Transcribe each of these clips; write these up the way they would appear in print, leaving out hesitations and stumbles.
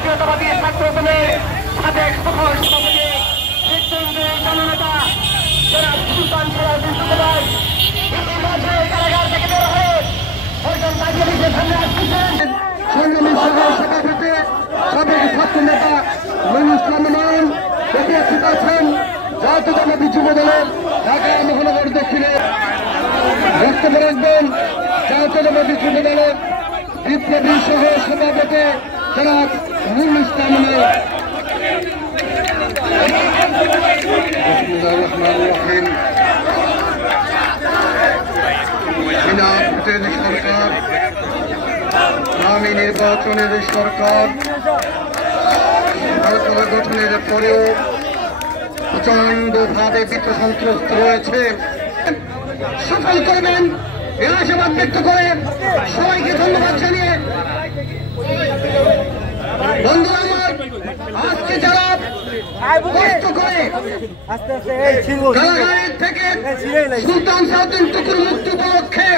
জাতীয়তাবাদী ছাত্র দলের সাবেক সফল সভাপতি মৃত্যুঞ্জয় জননেতা যারা সুলতান সালাউদ্দিন টুকু ইতিমধ্যে কারাগার থেকে বের হয়ে একজন বাংলাদেশের সামনে আসছেন। সংগ্রামী সভার সভাপতি সাবেক ছাত্র নেতা মঈনুল ইসলাম নয়ন উপস্থিত আছেন। জাতীয়তাবাদী যুব দলের ঢাকা মহানগর দক্ষিণে বক্তব্য রাখবেন জাতীয়তাবাদী যুব দলের বিপ্লবী সহ সভাপতি জনাব মঈনুল ইসলাম নয়ন। সরকার আগামী নির্বাচনের সরকার সরকার গঠনের পরেও প্রচন্ডভাবে বিত্তসন্ত্রস্ত রয়েছে, সফল করবেন এই আশাবাদ ব্যক্ত করে সবাইকে ধন্যবাদ জানিয়ে বন্ধুরা আমার আজকে যারা কষ্ট করে কারাগারের থেকে সুলতান সালাউদ্দিন টুকুর মুক্তি উপলক্ষে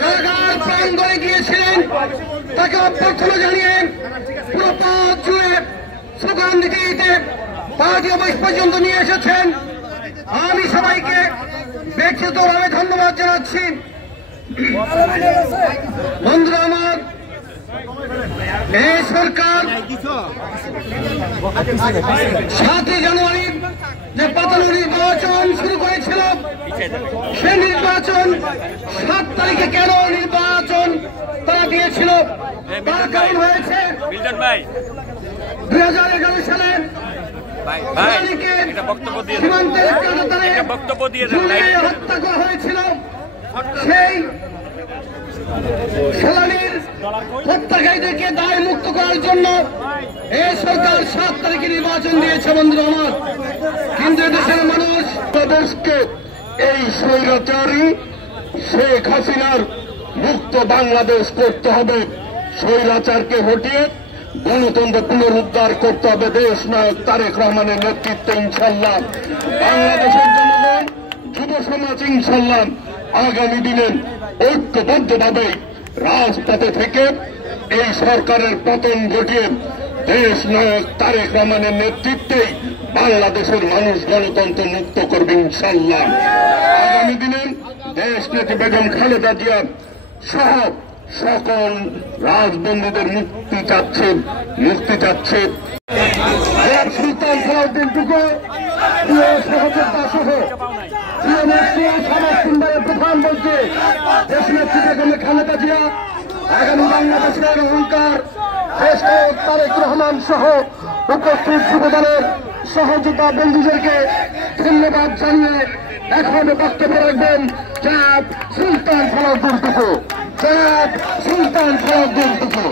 কারাগার প্রাঙ্গণে গিয়েছিলেন তাকে অভ্যর্থনা জানিয়ে পুরো পথ জুড়ে স্লোগান দিতে দিতে পার্টি অফিস পর্যন্ত নিয়ে এসেছেন। আমি সবাইকে ব্যক্তিগতভাবে ধন্যবাদ জানাচ্ছি। বন্ধুরা আমার এই সরকার 7 জানুয়ারি যে পাতানো নির্বাচন শুরু করেছিল সে নির্বাচন 7 তারিখে কেন নির্বাচন তারা দিয়েছিল তার কারণ হয়েছে 2011 সালে সীমান্তের হত্যা করা হয়েছিল। সেই সেনানীর হত্যাকারীদেরকে দায় মুক্ত করার জন্য এই সরকার 7 তারিখে নির্বাচন দিয়েছে। বন্ধুরা আমার কিন্তু দেশের মানুষ দেশকে এই স্বৈরাচারী শেখ হাসিনার মুক্ত বাংলাদেশ করতে হবে, স্বৈরাচারকে হটিয়ে গণতন্ত্র পুনরুদ্ধার করতে হবে দেশ নায়ক তারেক রহমানের নেতৃত্বে। ইনশাল্লাহ বাংলাদেশের জনগণ যুব সমাজ ইনশাল্লাহ আগামী দিনে ঐক্যবদ্ধভাবে রাজপথে থেকে এই সরকারের পতন ঘটিয়ে দেশ নায়ক তারেক রহমানের নেতৃত্বেই বাংলাদেশের মানুষ গণতন্ত্র মুক্ত করবে ইনশাল্লাহ। আগামী দিনে দেশ নেত্রী বেগম খালেদা জিয়া সহ সকল রাজবন্দীদের মুক্তি চাচ্ছে সুলতান সালাউদ্দিন টুকু প্রিয় সহযোদ্ধা সহ প্রধানমন্ত্রী দেশ নেত্রী বেগম খালেদা জিয়া আগামী বাংলাদেশের অহংকার দেশ তারেক রহমান সহ উপস্থিত যুবদলের সহযোদ্ধা বন্ধুদেরকে ধন্যবাদ জানিয়ে এখন বক্তব্য রাখবেন জনাব সুলতান সালাউদ্দিন টুকু।